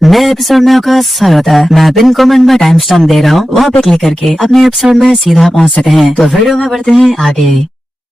नए एपिसोड में आपका स्वागत है। मैं पिन कमेंट में टाइम स्टैम्प दे रहा हूँ, वहाँ पे क्लिक करके अपने एपिसोड में सीधा पहुँच सके हैं। तो वीडियो में बढ़ते हैं आगे।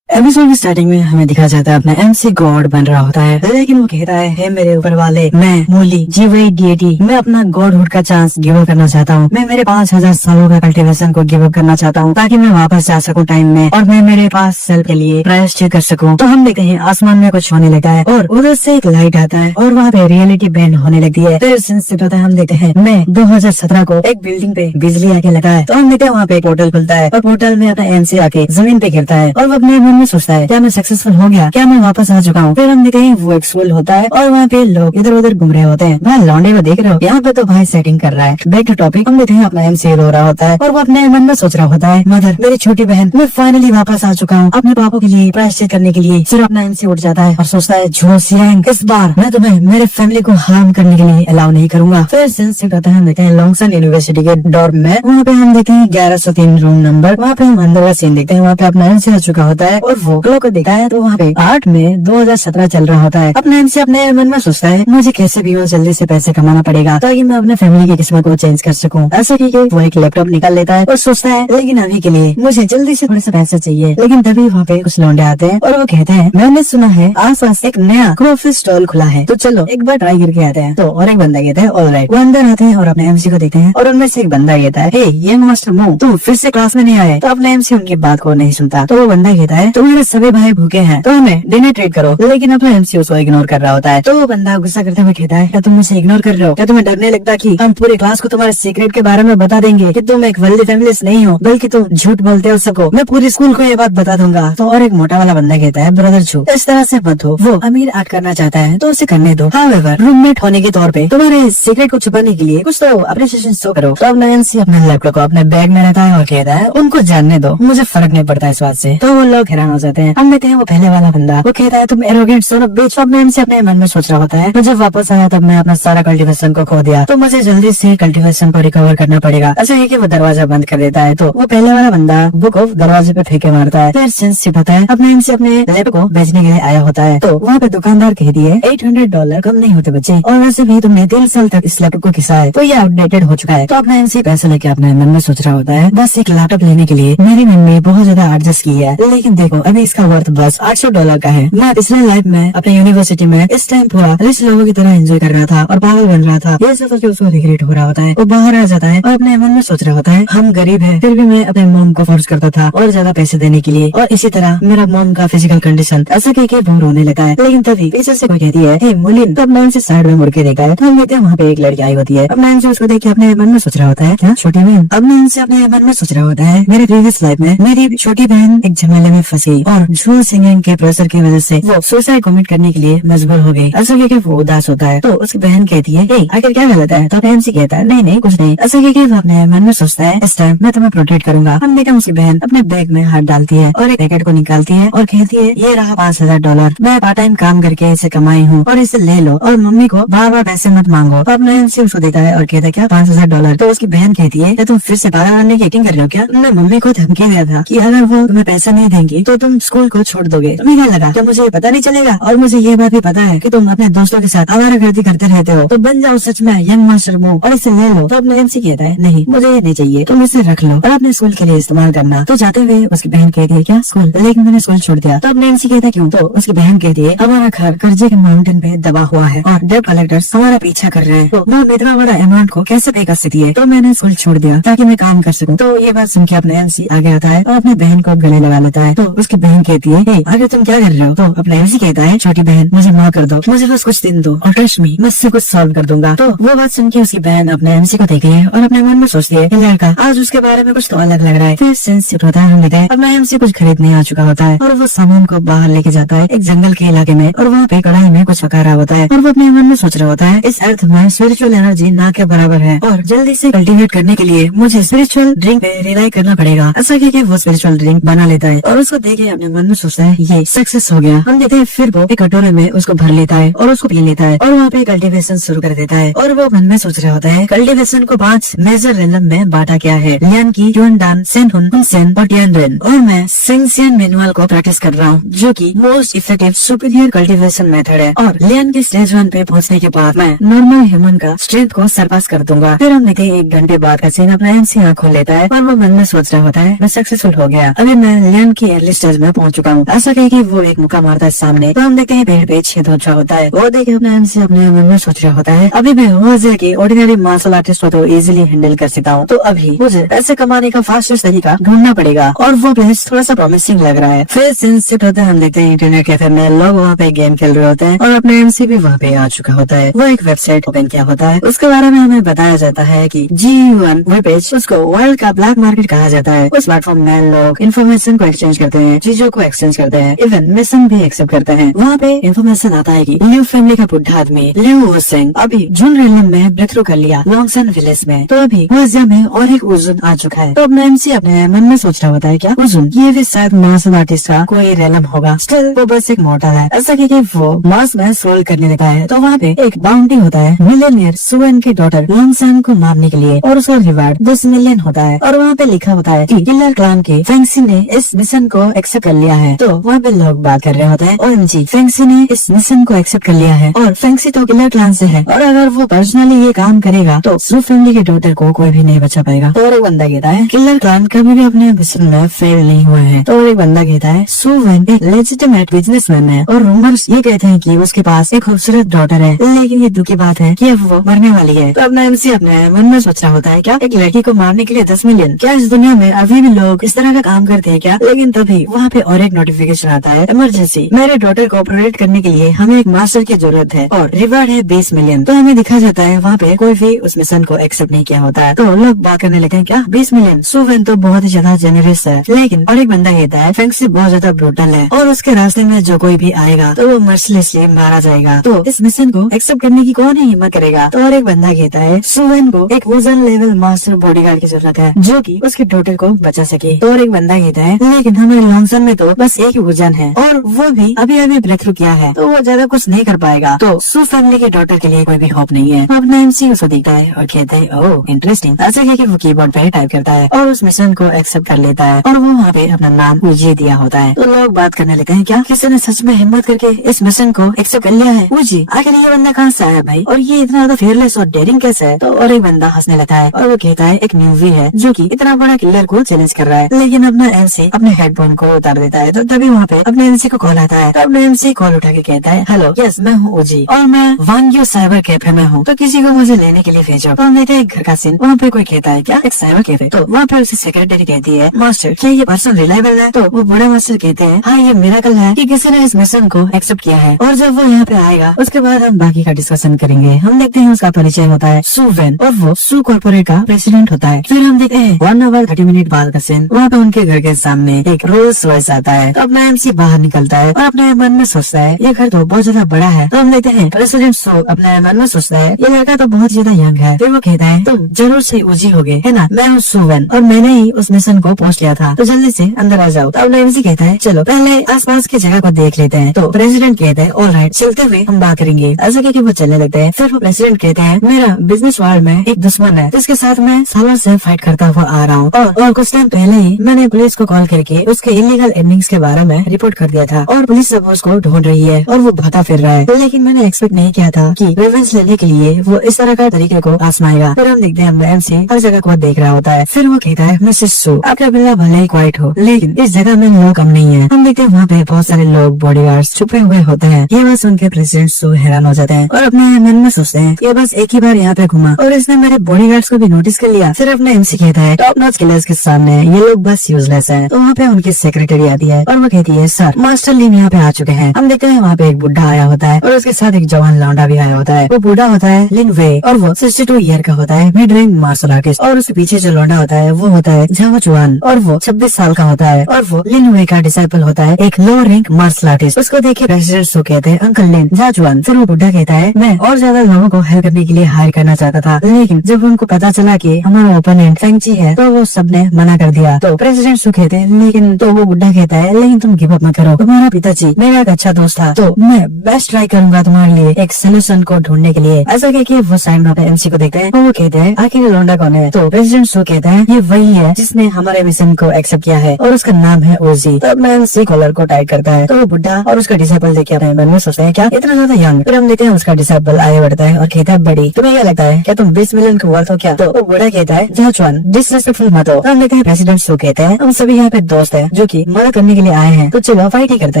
एपिसोड की स्टार्टिंग में हमें दिखाया जाता है अपना एमसी गॉड बन रहा होता है, लेकिन वो कहता है हे मेरे ऊपर वाले, मैं मूली जीवई डीएटी, मैं अपना गॉडहुड का चांस गिव अप करना चाहता हूँ। मैं मेरे 5000 सालों का कल्टीवेशन को गिव अप करना चाहता हूँ ताकि मैं वापस जा सकूँ टाइम में और मैं मेरे पास सेल्फ के लिए प्रायश्चित कर सकूँ। तो हम देखते हैं आसमान में कुछ होने लगता है और उधर से एक लाइट आता है और वहाँ पे रियलिटी बेंड होने लगती है। फिर से पता है हम देखते हैं मैं 2017 को एक बिल्डिंग पे बिजली आके लगा है, तो हम देखते हैं वहाँ पे एक पोर्टल खुलता है और पोर्टल में अपना एमसी आके जमीन पे गिरता है और वो अपने मन में सोचता है क्या मैं सक्सेसफुल हो गया, क्या मैं वापस आ चुका हूँ। फिर हम देखते हैं वो एक्सफुल होता है और वहाँ पे लोग इधर उधर घूम रहे होते हैं। भाई लौंडे को देख रहे हो, यहाँ पे तो भाई सेटिंग कर रहा है। बैक टू टॉपिक, हम देखते हैं अपना एमसी रो रहा होता है और वो अपने मन में सोच रहा होता है मदर मेरी छोटी बहन, मैं फाइनली वापस आ चुका हूँ अपने पापा के लिए प्रायश्चित करने के लिए। फिर अपना एमसी उठ जाता है और सोचता है झोसियांग, इस बार मैं तुम्हें मेरे फैमिली को हार्म करने के लिए अलाउ नहीं करूंगा। फिर सेंसिटिव कहता है हम देखते हैं लॉन्गसन यूनिवर्सिटी के डॉर्म में, वहाँ पे हम देखते हैं 1103 रूम नंबर। वहाँ पे हम अंदर का सीन देखते हैं, वहाँ पे अपना एमसी आ चुका होता है और वो क्लॉक को देखा है तो वहाँ पे 8 में 2017 चल रहा होता है। अपना एमसी अपने मन में सोचता है मुझे कैसे भी हो जल्दी से पैसे कमाना पड़ेगा ताकि मैं अपने फैमिली की किस्मत को चेंज कर सकूं। ऐसे की वो एक लैपटॉप निकाल लेता है और सोचता है लेकिन अभी के लिए मुझे जल्दी से थोड़े से पैसे चाहिए। लेकिन तभी वहाँ पे कुछ लौंडे आते हैं और वो कहते हैं मैंने सुना है आस पास एक नया कॉफी स्टॉल खुला है, तो चलो एक बार ट्राई करके आते हैं। तो और एक बंदा कहता है ऑलराइट। वो अंदर आते हैं और अपने एमसी को देखते हैं और उनमें से एक बंदा कहता है हे यंग मास्टर मो, तुम फिर से क्लास में नहीं आए। तो अपने एमसी उनकी बात को नहीं सुनता। तो वो बंदा कहता है तुम्हारे सभी भाई भूखे हैं तो हमें डिनर ट्रीट करो, लेकिन अपना एमसी उसको इग्नोर कर रहा होता है। तो वो बंदा गुस्सा करते हुए कहता है क्या तुम मुझे इग्नोर कर रहे हो? क्या तुम्हें डर नहीं लगता कि हम पूरे क्लास को तुम्हारे सीक्रेट के बारे में बता देंगे कि तुम एक वेल्दी फैमिली से नहीं हो बल्कि तुम झूठ बोलते हो सबको, मैं पूरे स्कूल को ये बात बता दूंगा। तो और एक मोटा वाला बंदा कहता है ब्रदर छू इस तरह से मत हो, वो अमीर आर्ट करना चाहता है तो उसे करने दो। हाउएवर रूममेट होने के तौर पे तुम्हारे सीक्रेट को छुपाने के लिए कुछ तो अप्रिशिएशन शो करो। तो अपना एमसी अपने लैपटॉप को अपने बैग में रहता है और कहता है उनको जानने दो, मुझे फर्क नहीं पड़ता इस बात से। तो वो लोग हैरान हो जाते हैं। हम देखते हैं वो पहले वाला बंदा वो कहता है तुम एरोगेंट सो बीच अपने एमसी अपने मन में सोच रहा होता है मुझे वापस आया तब मैं अपना सारा कल्टीवेशन को खो दिया, तो मुझे जल्दी से कल्टीवेशन को रिकवर करना पड़ेगा। अच्छा ये कि वो दरवाजा बंद कर देता है। तो वो पहले वाला बंदा बुक ऑफ दरवाजे पे फेंके मारता है। फिर सेंस होता है अपने एमसी अपने लैपटॉप को बेचने के लिए आया होता है। तो वहाँ पे दुकानदार कह दिए $800 कम नहीं होते बच्चे, और वैसे भी तुमने 3 साल तक इस लैपटॉप को घिसा है तो ये आउटडेटेड हो चुका है। तो अपना एमसी पैसे लेके अपने मन में सोच रहा होता है बस एक लैपटॉप लेने के लिए मेरी मम्मी बहुत ज्यादा एडजस्ट की है, लेकिन देखो अभी इसका वर्थ बस $800 का है। मैं पिछले लाइफ में अपने यूनिवर्सिटी में इस टाइम पूरा रिच लोगों की तरह एंजॉय कर रहा था और पागल बन रहा था। ये सब उसको रिग्रेट हो रहा होता है। वो बाहर आ जाता है और अपने मन में सोच रहा होता है हम गरीब है फिर भी मैं अपने मॉम को फोर्स करता था और ज्यादा पैसे देने के लिए, और इसी तरह मेरा मॉम का फिजिकल कंडीशन ऐसा कह के वो रोने लगा है। लेकिन तभी पीछे से कोई कहती है हे मुलिन। तो अपने से साइड में मुड़ के देखा है तो हम देखते हैं वहाँ पे एक लड़की आई होती है। अपने से उसको देख के अपने मन में सोच रहा होता है क्या छोटी बहन। अपने से अपने मन में सोच रहा होता है मेरे प्रीवियस लाइफ में मेरी छोटी बहन एक झमेले में फंसी और झूठ सिंगिंग के प्रेशर की वजह से वो सुसाइड कमिट करने के लिए मजबूर हो गई। ऐसा कह के वो उदास होता है। तो उसकी बहन कहती है आखिर क्या गलत है? तो एमसी कहता है नहीं नहीं कुछ नहीं। ऐसा कह के वो अपने मन में सोचता है इस टाइम मैं तुम्हें प्रोटेक्ट करूंगा। हम देखते हैं उसकी बहन अपने बैग में हाथ डालती है और एक पैकेट को निकालती है और कहती है ये रहा $5000, मैं पार्ट टाइम काम करके इसे कमाई हूँ और इसे ले लो और मम्मी को बार बार पैसे मत मांगो। तो अपना एमसी उसको देता है और कहता है क्या $5000? तो उसकी बहन कहती है तुम फिर से पागल बनने की एक्टिंग कर रहे हो क्या? तुमने मम्मी को धमकी दिया था कि अगर वो तुम्हें पैसा नहीं देंगी तो तुम स्कूल को छोड़ दोगे। तुम्हें क्या लगा कि मुझे पता नहीं चलेगा? और मुझे ये बात भी पता है कि तुम अपने दोस्तों के साथ आवारागर्दी करते रहते हो, तो बन जाओ सच में यंग मास्टर मूव और इसे ले लो। तो अपने एमसी कहता है नहीं मुझे ये नहीं चाहिए, तुम इसे रख लो और अपने स्कूल के लिए इस्तेमाल करना। तो जाते हुए उसकी बहन कहती है क्या स्कूल? लेकिन मैंने स्कूल छोड़ दिया। तो अपने एमसी कहता है क्यों? तो उसकी बहन कहती है हमारा घर कर्जे के माउंटेन पे दबा हुआ है और डेब्ट कलेक्टर्स हमारा पीछा कर रहे हैं, तो वो इतना बड़ा अमाउंट को कैसे पे कर सकती है? तो मैंने स्कूल छोड़ दिया ताकि मैं काम कर सकूं। तो ये बात सुन के अपने एमसी आगे आता है और अपनी बहन को गले लगा लेता है। तो उसकी बहन कहती है आगे तुम क्या कर रहे हो? तो अपना एमसी कहता है छोटी बहन मुझे माफ कर दो, मुझे बस कुछ दिन दो और ट्रस्ट मी मैं इससे कुछ सॉल्व कर दूंगा। तो वो बात सुन के उसकी बहन अपने एमसी को देखती है और अपने मन में सोचती है लड़का आज उसके बारे में कुछ तो अलग लग रहा है। फिर सेंसिटिव होता है हम देखते हैं अपना एमसी कुछ खरीदने आ चुका होता है और वो सामान को बाहर लेके जाता है एक जंगल के इलाके में, और वहाँ पे कढ़ाई में कुछ पका रहा होता है और वो अपने मन में सोच रहा होता है इस अर्थ में स्पिरिचुअल एनर्जी ना के बराबर है और जल्दी से कल्टीवेट करने के लिए मुझे स्पिरिचुअल ड्रिंक पे रिलाई करना पड़ेगा। ऐसा कहके वो स्पिरिचुअल ड्रिंक बना लेता है और उसको देखिए अपने मन में सोचता है ये सक्सेस हो गया। हम देखते हैं फिर वो एक कटोरे में उसको भर लेता है और उसको पी लेता है और वहाँ पे कल्टीवेशन शुरू कर देता है। और वो मन में सोच रहा होता है कल्टीवेशन को 5 मेजर रेलम में बांटा गया है, लियान की, युनडान, सेनहुन, हुनसेन और टियानरेन। और मैं सिंगसियन मैनुअल को प्रैक्टिस कर रहा हूँ जो की most effective superior cultivation method है। और लियान के स्टेज 1 पे पहुँचने के बाद मैं नॉर्मल ह्यूमन का स्ट्रेंथ को सरपास कर दूंगा। फिर हम देखते हैं 1 घंटे बाद का सीन अपना एमसी आँख खोल लेता है और वो मन में सोच रहा होता है मैं सक्सेसफुल हो गया, अभी मैं लियान की अर्ली स्टेज में पहुंच चुका हूँ। ऐसा कह के वो एक मुक्का मारता है सामने, तो हम देखते हैं पेड़ पे छेद हो चुका होता है। वो देखे अपने एमसी अपने मन में सोच रहा होता है अभी भी हो जाए कि ऑर्डिनरी मार्शल आर्टिस्ट को तो इजीली हैंडल कर सकता हूँ, तो अभी मुझे पैसे कमाने का फास्टेस्ट तरीका ढूंढना पड़ेगा। और वो प्लेस थोड़ा सा प्रॉमिसिंग लग रहा है। फिर सीन शिफ्ट होता है, हम देखते हैं इंटरनेट कैफे में लोग वहाँ पे गेम खेल रहे होते हैं और अपने एमसी भी वहाँ पे आ चुका होता है। वो एक वेबसाइट ओपन किया होता है, उसके बारे में हमें बताया जाता है कि G1 वेब पेज, उसको वर्ल्ड का ब्लैक मार्केट कहा जाता है। उस प्लेटफॉर्म में लोग इन्फॉर्मेशन को एक्सचेंज करते हैं, चीजों को एक्सचेंज करते हैं, इवन मिशन भी एक्सेप्ट करते हैं। वहाँ पे इन्फॉर्मेशन आता है कि लियू फैमिली का बुढ़ा आदमी लियू वोसेंग अभी जून रेलम में ब्रेक थ्रू कर लिया लॉन्गसन विलेज में, तो अभी वजिया में और एक उजुन आ चुका है। तो अपना एमसी अपने मन में सोच रहा होता है क्या उजुन ये भी शायद मार्शल आर्टिस्ट का कोई रेलम होगा, स्टिल वो बस एक मॉडल है। ऐसा कि वो मास में सोल्व करने देता है। तो वहाँ पे एक बाउंटी होता है मिलियनियर सुएन की डॉटर लॉन्गसन को मारने के लिए और उसका रिवार्ड 10 मिलियन होता है। और वहाँ पे लिखा होता है कि किलर क्लान के फेंगसी ने इस मिशन को एक्सेप्ट कर लिया है। तो वहाँ पे लोग बात कर रहे होते हैं ओएमजी फेंगसी ने इस मिशन को एक्सेप्ट कर लिया है और फेंगसी तो किलर क्लान से है और अगर वो पर्सनली ये काम करेगा तो सू फैमिली के डॉटर को कोई भी नहीं बचा पाएगा। तो और एक बंदा कहता है किलर क्लान कभी भी अपने मिशन में फेल नहीं हुए हैं। तो और एक बंदा कहता है सू वैन एक लेजिटिमेट बिजनेसमैन है और रूमर्स ये कहते हैं कि उसके पास एक खूबसूरत डॉटर है, लेकिन ये दुख की बात है कि अब वो मरने वाली है। तो अपना एमसी अपने मन में सोच रहा होता है क्या एक लड़की को मारने के लिए 10 मिलियन, क्या इस दुनिया में अभी भी लोग इस तरह का काम करते हैं क्या? लेकिन तभी वहाँ पे और एक नोटिफिकेशन आता है इमरजेंसी, मेरे डॉटर को ऑपरेट करने के लिए हमें एक मास्टर की जरूरत है और रिवार्ड है 20 मिलियन। तो हमें दिखा जाता है वहाँ पे कोई भी उस मिशन को एक्सेप्ट नहीं किया होता है। तो लोग बात करने लगे हैं क्या 20 मिलियन, सुवेन तो बहुत ही ज्यादा जेनरस है। लेकिन और एक बंदा कहता है फेंगसी बहुत ज्यादा ब्रूटल है और उसके रास्ते में जो कोई भी आएगा तो वो मर्सिलेसली मारा जाएगा, तो इस मिशन को एक्सेप्ट करने की कौन ही हिम्मत करेगा। तो और एक बंदा कहता है सुवेन को एक वुजन लेवल मास्टर बॉडीगार्ड की जरूरत है जो कि उसके डॉटर को बचा सके। तो और एक बंदा कहता है लेकिन हमारे लॉन्गसन में तो बस एक ही वुजन है और वो भी अभी अभी ब्रेक थ्रू किया है, तो वो ज्यादा कुछ नहीं कर पाएगा, तो सू फैमिली के डॉटर के लिए कोई भी होप नहीं है। अपना एमसी उसको देखता है और कहता है ओह इंटरेस्टिंग। ऐसा है कि वो कीबोर्ड पे टाइप करता है और उस मिशन को एक्सेप्ट कर लेता है और वो वहाँ पे अपना नाम उजी दिया होता है। तो लोग बात करने लगते हैं क्या किसी ने सच में हिम्मत करके इस मिशन को एक्सेप्ट कर लिया है? उजी आखिर ये बंदा कहाँ से आया भाई और ये इतना ज्यादा फेयरलेस और डेयरिंग कैसे है? तो और एक बंदा हंसने लगता है और वो कहता है एक न्यूवी है जो कि इतना बड़ा किलर को चैलेंज कर रहा है। लेकिन अपना एमसी अपने हेडफोन को उतार देता है। तो तभी वहाँ पे अपने एमसी को कॉल आता है। तो अपने एमसी कॉल उठा के कहता है हेलो यस मैं हूँ उजी और मैं वांग्यो साइबर कैफे में हूँ, तो किसी को मुझे लेने के लिए भेजो। तो हम देखते हैं एक घर का सीन, वहाँ पे कोई कहता है क्या एक साइबर कैफे? तो वहाँ पे उसे सेक्रेटरी कहती है मास्टर क्या ये पर्सन रिलायबल है? तो वो बड़ा मास्टर कहते हैं हाँ ये मिरेकल है कि किसी ने इस मिशन को एक्सेप्ट किया है और जब वो यहाँ पे आएगा उसके बाद हम बाकी का डिस्कशन करेंगे। हम देखते हैं उसका परिचय होता है सुवेन और वो सू कॉर्पोरेट का प्रेसिडेंट होता है। फिर हम देखते हैं 1 आवर 30 मिनट बाद का सीन, वहाँ पे उनके घर के सामने एक रोल्स रॉयस आता है। तो अपना एमसी बाहर निकलता है और अपने मन में सोचता है ये घर तो बहुत ज्यादा बड़ा है। तो हम देखते हैं प्रेसिडेंट सू अपने मन में सोचता है ये लड़का तो बहुत ज्यादा यंग है। फिर वो कहता है तुम जरूर से उजी हो गए है ना, मैं हूँ सुवेन और मैंने ही उस मिशन को पहुँच लिया था, तो जल्दी से अंदर आ जाओ। तो अपना एमसी कहता है चलो पहले आसपास की जगह को देख लेते हैं। तो प्रेसिडेंट कहते हैं ऑलराइट चलते हुए हम बात करेंगे। ऐसा कहकर वो चलने लगते हैं। फिर वो प्रेसिडेंट कहते हैं मेरा बिजनेस वर्ल्ड में एक दुश्मन है जिसके साथ मैं सालों से फाइट करता हुआ आ रहा हूँ और कुछ टाइम पहले ही मैंने पुलिस को कॉल करके उसके इलीगल अर्निंग्स के बारे में रिपोर्ट कर दिया था और पुलिस सब उसको ढूंढ रही है और वो भागा फिर रहा है। लेकिन मैंने एक्सपेक्ट नहीं किया था कि रिवेंज लेने के लिए वो इस तरह का तरीके को आजमाएगा। फिर हम देखते हैं एमसी हर जगह को देख रहा होता है। फिर वो कहता है मिसेस सू आपका बिल्ला भले ही क्वाइट हो लेकिन इस जगह में लोग कम नहीं है। हम देखते हैं वहाँ पे बहुत सारे लोग बॉडीगार्ड्स छुपे हुए होते हैं। ये बात सुनकर प्रेसिडेंट सू हैरान हो जाते हैं और अपने मन में सोचते हैं ये बस एक ही बार यहाँ पे घुमा और इसने मेरे बॉडीगार्ड्स को भी नोटिस कर लिया। फिर अपने एमसी कहता है टॉप नॉच किलर्स के सामने ये लोग बस यूजलेस है। तो वहाँ पे उनकी सेक्रेटरी आती है और वो कहती है सर मास्टर लिन यहाँ पे आ चुके हैं। हम देखते हैं वहाँ पे एक बुढ़ा आया होता है और उसके साथ एक जवान लौंडा भी आया होता है। वो बूढ़ा होता है लिन वे और वो 62 ईयर का होता है, मिड रेंज मार्शल आर्टिस्ट। और उसके पीछे जो लौंडा होता है वो होता है झाओ चुआन और वो 26 साल का होता है और वो लिन वे का डिसाइपल होता है, एक लो रैंक मार्शल आर्टिस्ट। उसको देखे प्रेसिडेंट सो कहते हैं अंकल लिन झाओ चुआन। फिर वो बुढ़ा कहता है मैं और ज्यादा लोगों को हेल्प करने के लिए हायर करना चाहता था लेकिन जब उनको पता चला कि हमारा ओपोनेंट फेंगची है तो वो सबने मना कर दिया। तो प्रेसिडेंट सो कहते हैं लेकिन तो वो बुड्ढा कहता है लेकिन तुम गिव अप मत करो, तुम्हारा पिताजी मेरा एक अच्छा दोस्त था, तो मैं बेस्ट ट्राई करूंगा तुम्हारे लिए एक सोल्यूशन को ढूंढने के लिए। ऐसा कह के वो साइड में अपने एमसी को देखते हैं और वो कहते हैं आखिर ये लौंडा कौन है? तो प्रेसिडेंट सो कहता है ये वही है जिसने हमारे मिशन को एक्सेप्ट किया है और उसका नाम है ओजी। तो अपना एमसी कॉलर को टाइट करता है। तो वो बुड्ढा और उसका डिसेबल देख के अपने मन में सोचते हैं क्या इतना ज्यादा यंग। फिर हम देखते हैं उसका डिसेबल आगे बढ़ता है और कहता है बड़ी तुम्हें क्या लगता है क्या तुम 20 मिलियन का वर्थ हो क्या? तो वो बुढ़ा कहता है जहां डिसरेस्पेक्टफुल मत हो। हम देखते हैं प्रेसिडेंट सो कहते हैं हम सभी यहाँ पे दोस्त है जो की मदद करने के लिए आए हैं, तो चलो फाइट ही करते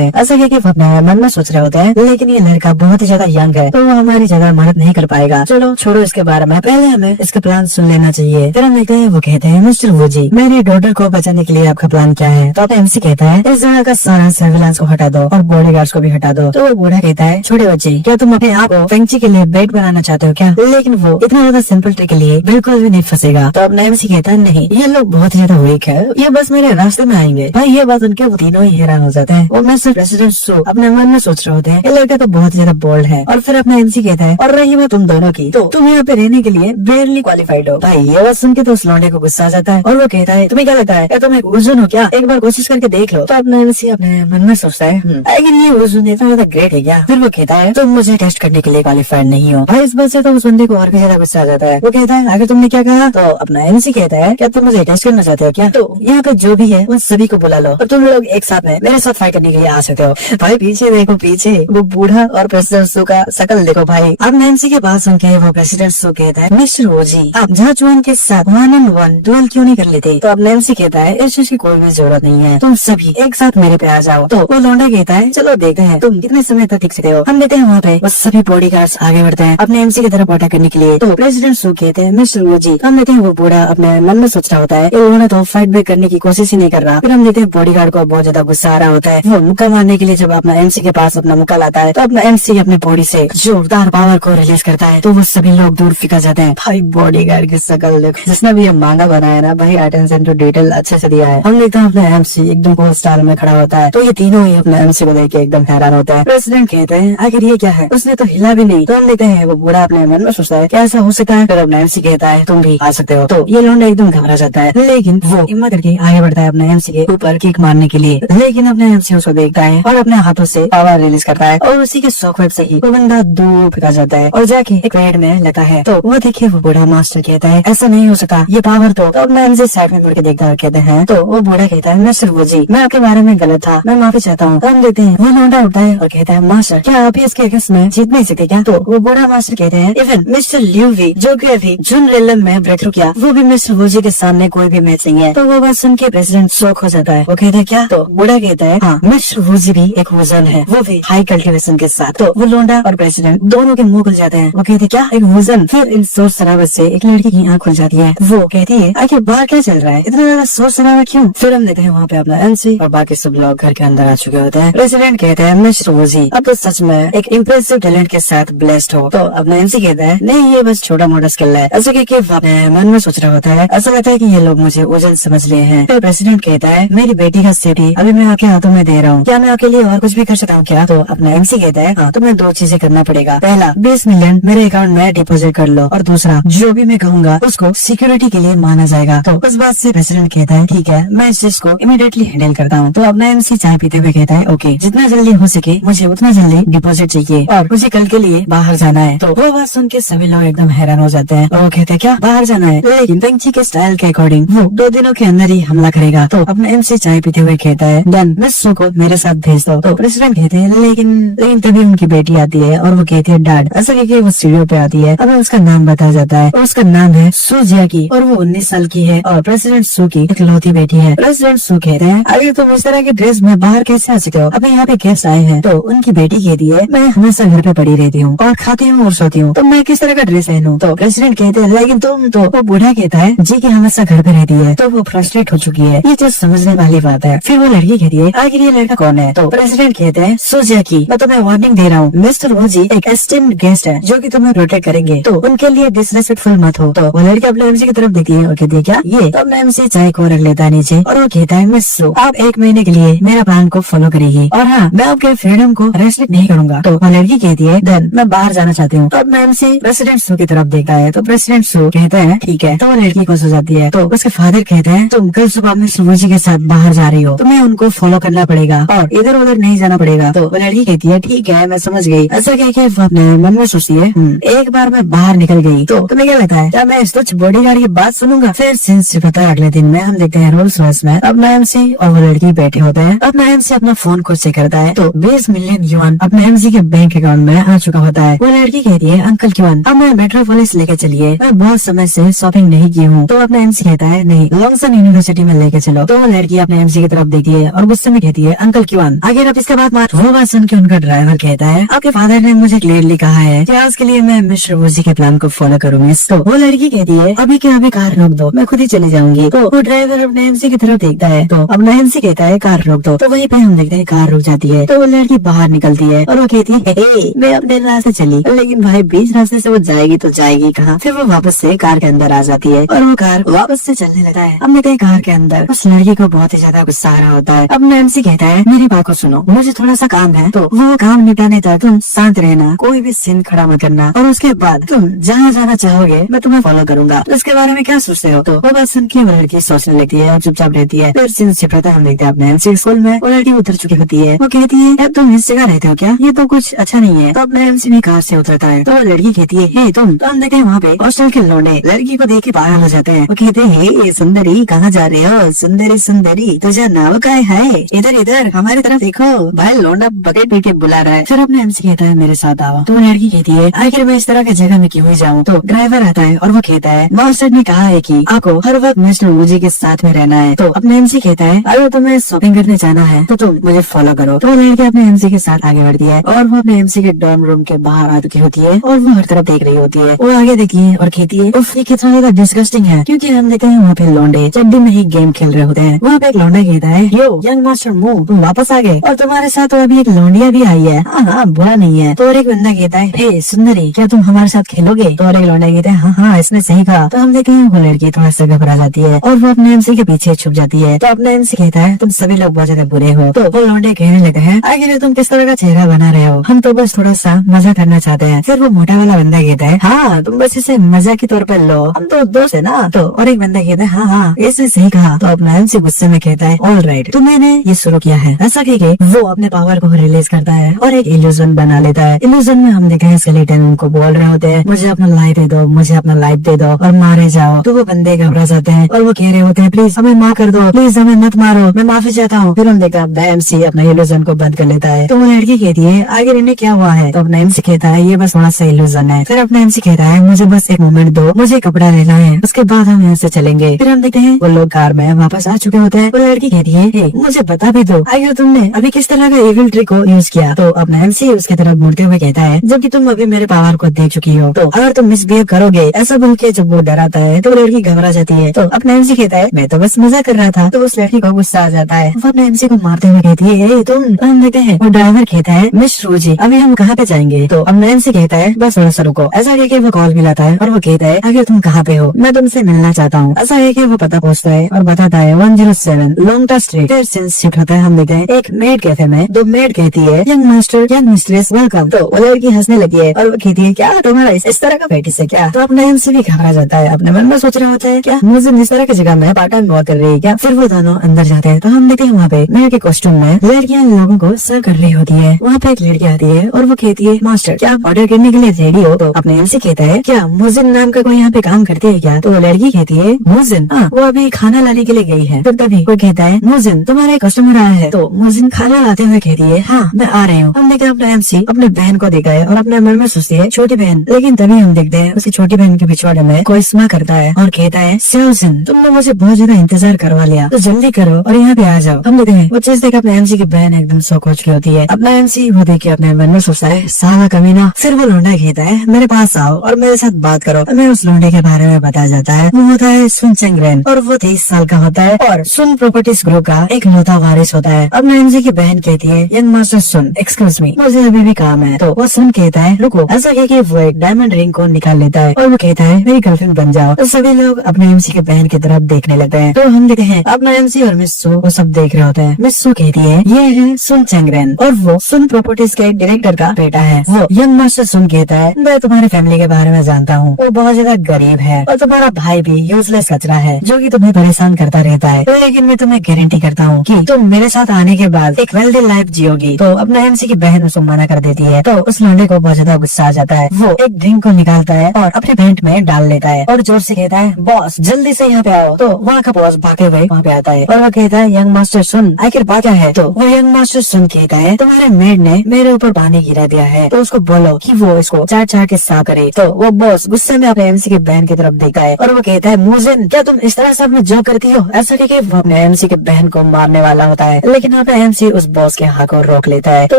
हैं। ऐसा कह के वो अपने मन में सोच रहे होते हैं लेकिन ये लड़का बहुत ही ज्यादा यंग है तो वो हमारी ज्यादा मदद नहीं कर पाएगा। चलो छोड़ो इसके बारे में, पहले हमें इसका प्लान सुन लेना चाहिए। फिर हम देखते हैं वो कहते हैं मिस्टर वोजी मेरी डॉटर को बचाने के लिए आपका प्लान क्या है? तो अपना एमसी कहता है इस जगह का सारा सर्विलांस को हटा दो और बॉडीगार्ड्स को भी हटा दो। तो वो बूढ़ा कहता है छोटे बच्चे क्या तुम अपने आप को फेंची के लिए बेट बनाना चाहते हो क्या? लेकिन वो इतना ज्यादा सिंपल ट्रिक के लिए बिल्कुल भी नहीं फंसेगा। तो अपना एमसी कहता है नहीं ये लोग बहुत ही ज्यादा वीक है, ये बस मेरे रास्ते में आएंगे। भाई ये बात उनके वो तीनों ही हैरान हो जाते हैं और मिस्टर प्रेसिडेंट सो अपने मन में सोच रहे होते हैं ये लड़का तो बहुत ही ज्यादा बोल्ड है। और फिर अपना एमसी कहता है और रही बात तुम दोनों की तो तुम यहाँ पे रहने के लिए बेरली क्वालिफाइड हो। भाई ये बात सुन के तो उस लौंडे को गुस्सा आ जाता है और वो कहता है तुम्हें क्या लगता है तुम एक उर्जुन हो क्या? एक बार कोशिश करके देख लो। तो अपना एमसी अपने मन में सोचता है लेकिन ये उर्जुन इतना ज्यादा ग्रेट है क्या? फिर वो कहता है तुम मुझे टेस्ट करने के लिए क्वालिफाइड नहीं हो। भाई इस बात से तो उस बंदे को और भी ज्यादा गुस्सा आ जाता है। वो कहता है अगर तुमने क्या कहा? तो अपना एमसी कहता है क्या तुम मुझे टेस्ट करना चाहते हो क्या? तो यहाँ पे जो भी है उन सभी को बुला लो और तुम लोग एक साथ में मेरे साथ फाइट करने के लिए आ सकते हो। भाई पीछे देखो पीछे वो बूढ़ा और प्रेसिडेंट सो का शकल देखो भाई। अब नैन्सी के पास सुन के वो प्रेसिडेंट सो कहता है मिस्टर ओजी आप जहां के साथ 1-on-1 डुएल क्यों नहीं कर लेते? तो अब नैन्सी कहता है इस चीज की कोई भी जरूरत नहीं है, तुम सभी एक साथ मेरे पे आ जाओ। तो वो लौंडा कहता है चलो देखते हैं तुम कितने समय तक टिक सकते हो। हम देखते हैं वहाँ पे वो सभी बॉडीगार्ड्स आगे बढ़ते हैं अपने एमसी की तरफ अटैक करने के लिए। तो प्रेसिडेंट सो कहते हैं मिस्टर ओजी। हम देखते हैं वो बूढ़ा अपने मन में सोच रहा होता है उन्होंने तो फाइट बैक करने की कोशिश ही नहीं कर रहा। फिर हम देखते हैं बॉडीगार्ड को बहुत ज्यादा गुस्सा आ रहा होता है। वो मुक्का मारने के लिए जब अपना एमसी के पास अपना मुक्का लाता है तो अपना एमसी अपने बॉडी से जोरदार पावर को रिलीज करता है तो वो सभी लोग दूर फिका जाते हैं। भाई बॉडीगार्ड की शकल देखो, जिसने भी ये मांगा बनाया ना भाई अटेंशन टू डिटेल अच्छे से दिया है। हम देखते हैं अपना एमसी एकदम कोल स्टाइल में खड़ा होता है तो ये तीनों ही अपने एमसी को देख के एकदम हैरान होता है। प्रेसिडेंट कहते हैं आखिर ये क्या है, उसने तो हिला भी नहीं। तो हम देखते हैं वो बूढ़ा अपने मन में सोचता है क्या ऐसा हो सकता है। फिर अपना एमसी कहता है तुम भी आ सकते हो। तो ये लौंडा एकदम घबरा जाता है लेकिन वो हिम्मत करके आगे बढ़ता है अपने एमसी के ऊपर किक मारने के लिए। लेकिन अपने एमसी उसको देखता है और अपने हाथों से पावर रिलीज करता है और उसी के शॉकवेव से ही वो बंदा दूर फेंका जाता है और जाके एक पेड़ में लेता है। तो वो देखिए वो बूढ़ा मास्टर कहता है ऐसा नहीं हो सकता ये पावर तो अपना एमसी साइड में मुड़ के देखता है कहते हैं। तो वो बूढ़ा कहता है मिस्टर वोजी मैं आपके बारे में गलत था, मैं माफी चाहता हूँ। हम देखते हैं वो लौंडा उठता है और कहता है मास्टर क्या आप इसके अगेंस्ट में जीत नहीं सकते क्या? तो वो बूढ़ा मास्टर कहते हैं इवन मिस्टर लियू भी जो कि अभी जुन रेलम में ब्रेक थ्रू किया वो भी मिस्टर वोजी के सामने कोई भी मैच नहीं है। तो वो बात सुन के प्रेसिडेंट शॉक हो जाता है। वो कहता है क्या? तो बूढ़ा कहता है हाँ मिस्टर वोजी भी एक वजन है वो भी हाई कल्टिवेशन के साथ। तो वो लौंडा और प्रेसिडेंट दोनों के मुंह खुल जाते हैं। वो कहते क्या एक वजन? फिर इन शोर शराबत से एक लड़की की आंख खुल जाती है। वो कहती है आखिर बाहर क्या चल रहा है, इतना ज्यादा शोर शराबा क्यों? फिर हम देखते हैं वहाँ पे अपना एमसी और बाकी सब लोग घर के अंदर आ चुके होते हैं। प्रेसिडेंट कहते हैं मिस्टर वोजी अब तो सच में एक इम्प्रेसिव टैलेंट के साथ ब्लेस्ड हो। तो अपना एमसी कहता है नहीं ये बस छोटा मोटा स्किल है। ऐसे कहके अपने मन में सोच रहा होता है ऐसा लगता है कि ये लोग मुझे वजन समझ रहे हैं। फिर प्रेसिडेंट कहता है मेरी बेटी का सेफ्टी अभी मैं आपके हाथों में दे रहा हूँ, क्या मैं आपके लिए और कुछ भी कर सकता हूँ क्या? तो अपना एमसी कहता है हाँ तुम्हें दो चीजें करना पड़ेगा, पहला 20 मिलियन मेरे अकाउंट में डिपॉजिट कर लो और दूसरा जो भी मैं कहूँगा उसको सिक्योरिटी के लिए माना जाएगा। तो उस बात से प्रेसिडेंट कहता है ठीक है मैं इस चीज को इमीडिएटली हैंडल करता हूँ। तो अपना एमसी चाय पीते हुए कहता है ओके जितना जल्दी हो सके मुझे उतना जल्दी डिपॉजिट चाहिए और मुझे कल के लिए बाहर जाना है। तो वो बात सुन के सभी लोग एकदम हैरान हो जाते हैं और वो कहते हैं क्या बाहर जाना है? लेकिन पेंची के स्टाइल के अकॉर्डिंग वो 2 दिनों के अंदर ही हमला करेगा। तो अपना एमसी चाय पीते हुए कहता है डन मिस सो को मेरे साथ भेज दो। तो प्रेसिडेंट कहते हैं लेकिन तभी उनकी बेटी आती है और वो कहती है डैड। ऐसा कहकर वो सीढ़ियों पे आती है। अब उसका नाम बताया जाता है और उसका नाम है सुजिया की और वो 19 साल की है और प्रेसिडेंट सू की इकलौती बेटी है। प्रेसिडेंट सू कहते हैं अगर तुम इस तरह के ड्रेस में बाहर कैसे आ सकते हो, अभी यहाँ पे गेस्ट आए हैं। तो उनकी बेटी कहती है मैं हमेशा घर पे पड़ी रहती हूँ और खाती हूँ और सोती हूँ, तो मैं किस तरह का ड्रेस पहनूं? तो प्रेसिडेंट कहते हैं लेकिन तुम तो वो बूढ़ा कहता है जी की हमेशा घर पे रहती है तो वो फ्रस्ट्रेट हो चुकी है, ये तो समझने वाली बात है। फिर वो लड़की कहती है आखिर ये लड़का कौन है? तो प्रेसिडेंट कहते हैं सुजिया की। मैं तुम्हें वार्निंग दे रहा हूँ मिस्टर वोजी एक एस्टीम्ड गेस्ट है जो कि तुम्हें प्रोटेक्ट करेंगे, तो उनके लिए डिसरेस्पेक्टफुल मत हो। तो वो लड़की अपने एमसी की तरफ देखती है और कहती है क्या ये? तो अपने एमसी चाय को रख लेता है नीचे और वो कहता है मिस सू आप 1 महीने के लिए मेरा प्लान को फॉलो करेगी और हाँ मैं आपके फ्रीडम को रेस्ट्रिक्ट नहीं करूंगा। तो वो लड़की कहती है देन मैं बाहर जाना चाहती हूँ। तो अपना एमसी प्रेसिडेंट सू की तरफ देखता है तो प्रेसिडेंट सू कहता है ठीक है। तो वो लड़की खुश हो जाती है। तो उसके फादर कहते हैं तुम कल सुबह मिस्टर वोजी के साथ बाहर बाहर जा रही हो, तुम्हें उनको फॉलो करना पड़ेगा और इधर उधर नहीं जाना पड़ेगा। तो वो लड़की कहती है ठीक है मैं समझ गई। ऐसा कह के वो अपने मन में सोचती है एक बार मैं बाहर निकल गई तो तुम्हें क्या लगता है क्या मैं इस तुच्छ बॉडीगार्ड की बात सुनूंगा। फिर सीन्स पता है अगले दिन में हम देखते हैं रोल्स रॉयस में अपना एमसी और वो लड़की बैठे होते हैं। अपना एमसी अपना फोन खुद से करता है तो 20 मिलियन युआन अपने एमसी के बैंक अकाउंट में आ चुका होता है। वो लड़की कहती है अंकल क्यों अब मैं मेट्रोपोलिस लेके चलिए, मैं बहुत समय से शॉपिंग नहीं की हूँ। तो अपना एमसी कहता है नहीं लॉन्गसन यूनिवर्सिटी में लेके चलो। तो वो लड़की अपने एमसी की तरफ देखती है और गुस्से में कहती है अंकल क्यों आगे आप इसके बाद वो बात सुन के उनका ड्राइवर कहता है आपके फादर ने मुझे क्लियरली कहा है कि आज के लिए मैं मिस्टर वोजी के प्लान को फॉलो करूंगी। तो वो लड़की कहती है अभी के अभी कार रोक दो, मैं खुद ही चली जाऊंगी। तो वो ड्राइवर अपने एमसी की तरफ देखता है तो अपना एमसी कहता है कार रोक दो। तो वहीं पे हम देखते हैं कार रुक जाती है। तो वो लड़की बाहर निकलती है और वो कहती है मैं अपने रास्ते चली, लेकिन भाई बीच रास्ते से वो जाएगी तो जाएगी कहाँ। फिर वो वापस से कार के अंदर आ जाती है और वो कार वापस से चलने लगता है। अब देखते हैं कार के अंदर उस लड़की को बहुत ही ज्यादा गुस्सा आ रहा होता है। अपना एमसी कहता है मेरी बात को सुनो, मुझे थोड़ा सा काम है। तो वो काम निपटाने तक तुम शांत रहना, कोई भी सीन खड़ा मत करना और उसके बाद तुम जहाँ जाना चाहोगे मैं तुम्हें फॉलो करूंगा। तो इसके बारे में क्या सोचते हो। तो वो बात सुन के वो लड़की सोचने लगती है और चुपचाप रहती है। फिर सीन छिपता हम देखते हैं अपने एमसी स्कूल में वो लड़की उतर चुकी होती है। वो कहती है अब तुम इस जगह रहते हो क्या, ये तो कुछ अच्छा नहीं है। तो अपने एमसी भी कार से उतरता है। तो वो लड़की कहती है हे तुम। तो हम देखते हैं वहाँ पे हॉस्टल के लौंडे लड़की को देख के पागल हो जाते हैं। वो कहते हैं हे सुंदरी कहाँ जा रहे हो, सुंदरी सुंदरी तुझे नाव का है, इधर इधर हमारी तरफ देखो। भाई लौंडा बकेट पी के बुला रहा है। फिर अपने एमसी कहता है मेरे साथ आओ। तो वो लड़की कहती है आखिर मैं इस तरह की जगह में क्यों ही जाऊँ। तो ड्राइवर आता है और वो कहता है मास्टर ने कहा है कि आपको हर वक्त मिस्टर वोजी के साथ में रहना है। तो अपने एमसी कहता है अगर तुम्हें शॉपिंग करने जाना है तो तुम मुझे फॉलो करो। तो वो लड़की अपने एमसी के साथ आगे बढ़ती है और वो अपने एमसी के डॉर्म रूम के बाहर आ चुकी होती है और वो हर तरफ देख रही होती है। वो आगे देखती है और कहती है उफ ये कितना ज्यादा डिस्गस्टिंग है, क्योंकि हम देखते हैं वहाँ पे लौंडे चड्डी में ही गेम खेल रहे होते हैं। वहाँ पे एक लौंडा कहता है यो यंग मास्टर मूव तुम वापस आ गए और तुम्हारे साथ तो अभी एक लौंडिया भी आई है। हाँ बुरा नहीं है। तो और एक बंदा कहता है हे सुंदरी क्या तुम हमारे साथ खेलोगे। तो और एक लौंडा कहता है हाँ इसने सही कहा। तो हम देखते हैं वो लड़की थोड़ा सा घबरा जाती है और वो अपने एमसी के पीछे छुप जाती है। तो अपना एमसी कहता है तुम सभी लोग बहुत ज्यादा बुरे हो। तो वो लौंडे कहने लगे हैं आखिर तुम किस तरह का चेहरा बना रहे हो, हम तो बस थोड़ा सा मजा करना चाहते हैं। फिर वो मोटा वाला बंदा कहता है हाँ तुम बस इसे मजा के तौर पर लो, हम तो दोस्त है ना। तो और एक बंदा कहता है हाँ इसने सही कहा। तो अपना एमसी गुस्से में कहता है ऑल राइट तो मैंने ये शुरू किया है। ऐसा कह के वो अपने पावर को रिलीज करता है और एक इल्यूजन बना लेता है। इल्यूजन में हम देखते हैं स्केलेटन उनको बोल रहे होते हैं मुझे अपना लाइफ दे दो, मुझे अपना लाइफ दे दो और मारे जाओ। तो वो बंदे घबरा जाते हैं और वो कह रहे होते हैं प्लीज हमें माफ कर दो, प्लीज हमें मत मारो, मैं माफी चाहता हूँ। फिर हम देखा एमसी अपना इल्यूजन को बंद कर लेता है। तो वो लड़की कहती है आगे इन्हें क्या हुआ है। तो अपना एमसी कहता है ये बस थोड़ा सा इल्यूजन है। फिर अपना एमसी कहता है मुझे बस एक मोमेंट दो, मुझे कपड़ा लेना है, उसके बाद हम यहाँ से चलेंगे। फिर हम देखते हैं वो लोग कार में वापस आ चुके होते हैं। वो लड़की कहती है मुझे बता भी दो आगे तुमने अभी किस तरह का इविल ट्रिक को यूज किया। तो अपना एमसी उसके तरफ मुड़ते हुए कहता है जबकि तुम अभी मेरे पावर को देख चुकी हो, तो अगर तुम मिसबिहेव करोगे ऐसा बोल के जब वो डराता है तो लड़की घबरा जाती है। तो अपना एमसी कहता है मैं तो बस मजा कर रहा था। तो उस लड़की को गुस्सा आ जाता है, वो अपने एमसी को मारते हुए कहती है तुम। हम देखते हैं वो ड्राइवर कहता है मिस रोजी अभी हम कहाँ पे जाएंगे। तो अपना एमसी कहता है बस थोड़ा सा रुको। ऐसा कह के वो कॉल मिलाता है और वो कहता है आगे तुम कहाँ पे हो, मैं तुमसे मिलना चाहता हूँ। ऐसा कह के वो पता पूछता है और बताता है 107 लॉन्गटा स्ट्रीट। फिर सीन शिफ्ट होता है हम देखते हैं एक मेड कैफे में दो मेड कहती है young master young mistress welcome. तो वो लड़की हंसने लगी है और वो कहती है क्या तुम्हारा इस तरह का पेटिस है क्या। तो अपना एमसी भी घबरा जाता है, अपने मन में सोच रहे होता है क्या मुझे इस तरह की जगह में पार्ट टाइम वॉक कर रही है क्या। फिर वो दोनों अंदर जाते हैं तो हम देखते हैं वहाँ पे मेड के कॉस्ट्यूम में लड़कियां लोगों को सर्व कर रही होती है। वहाँ पे एक लड़की आती है और वो कहती है मास्टर क्या आप ऑर्डर करने के लिए रेडी हो। तो अपने एमसी कहता है क्या मुजिन नाम का कोई यहाँ पे काम करती है क्या। तो वो लड़की कहती है मुजिन हाँ वो अभी खाना लाने के लिए गई है। तो तभी कोई कहता है मुजिन तुम्हारा एक कस्टमर आया है। तो मुजिन खाना लाते हुए कहती है हाँ मैं आ रही हूँ। हम देखते हैं अपना एमसी अपने बहन को देखा है और अपने मन में सोचती है छोटी बहन, लेकिन तभी हम देखते हैं उसकी छोटी बहन के पिछवाड़े में कोई स्मा करता है और कहता है स्यूजन तुमने मुझे बहुत ज्यादा इंतजार करवा लिया, तो जल्दी करो और यहाँ पे आ जाओ। हम देखते हैं वो चीज देख अपने एमसी की बहन एकदम सो हो चुकी होती है। अपना एमसी वो देख के अपने मन में सोचता है साला कमीना। फिर वो लौंडा कहता है मेरे पास आओ और मेरे साथ बात करो। हमें उस लौंडे के बारे में बताया जाता है, वो होता है सुन चंग्रेन और वो 23 साल का होता है और सुन प्रॉपर्टीज ग्रुप का एक लौता वारिस होता है। अपने एमसी की बहन कहती है यंग मास्टर सुन एक्सक्यूज मी मुझे अभी भी काम है। तो वो सुन कहता है रुको। ऐसा कह के वो एक डायमंड रिंग को निकाल लेता है और वो कहता है मेरी गर्लफ्रेंड बन जाओ। तो सभी लोग अपने एमसी के बहन की तरफ देखने लगते हैं। तो हम देखते हैं अपना एमसी और मिस सू वो सब देख रहे होते हैं। मिस सू कहती है ये है सुन चंग्रेन और वो सुन प्रॉपर्टीज के डायरेक्टर का बेटा है। वो यंग मास्टर सुन कहता है मैं तुम्हारी फैमिली के बारे में जानता हूँ, वो बहुत ज्यादा गरीब है और तुम्हारा भाई भी यूजलेस कचरा है जो कि तुम्हें परेशान करता रहता है। तो लेकिन मैं तुम्हें गारंटी करता हूँ कि तुम मेरे साथ आने के बाद एक वेल्दी लाइफ जियोगी। तो अपने एमसी की बहन उसको मना कर देती है। तो उस लौंडे को बहुत ज्यादा गुस्सा आ जाता है। वो एक ड्रिंक को निकालता है और अपने पैंट में डाल लेता है और जोर से कहता है, बॉस जल्दी से यहाँ पे आओ। तो वहाँ का बॉस भागे हुए वहाँ पे आता है और वो कहता है, यंग मास्टर सुन, आखिर बात क्या है। तो वो यंग मास्टर सुन कहता है, तुम्हारे मेड ने मेरे ऊपर पानी गिरा दिया है, तो उसको बोलो कि वो इसको चाट चाट के साफ करे। तो वो बॉस गुस्से में अपने एमसी की बहन की तरफ देखता है और वो कहता है, मुजिन क्या तुम इस तरह से अपने जो करती हो। ऐसा कहके वो अपने एमसी की बहन को मारने वाला होता है, लेकिन अपने एमसी उस बॉस के हाथ को रोक लेता है। तो